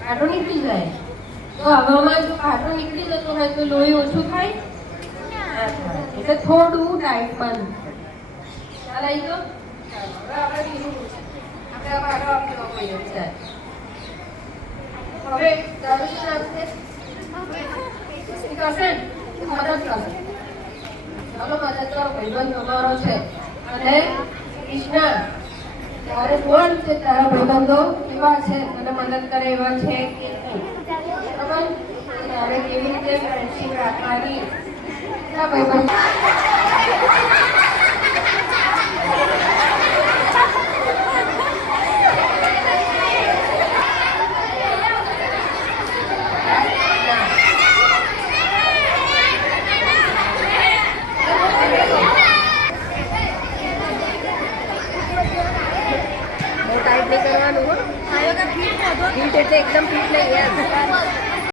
કાંટો નીકળી જાય. તો હવામાં જો કાંટો નીકળી જતો હોય તો લોહી ઓછું થાય? એટલે થોડું ડાયટ ચાલો, હવે આપણે છે? હવે કરશે ચાલો મદદ કરો. ભાઈબંધ અમારો છે. અને કૃષ્ણા. તારે બોલ છે તારા ભાઈબંધો કેવા છે? તને મદદ કરે એવા છે કે તારે કેવી રીતે ફ્રેન્ડશીપ રાખવાની? ના ભાઈબંધ બહુ ટાઈટ નહીં કરવાનું હો. ફીટ એટલે એકદમ ફીટ નહીં યાર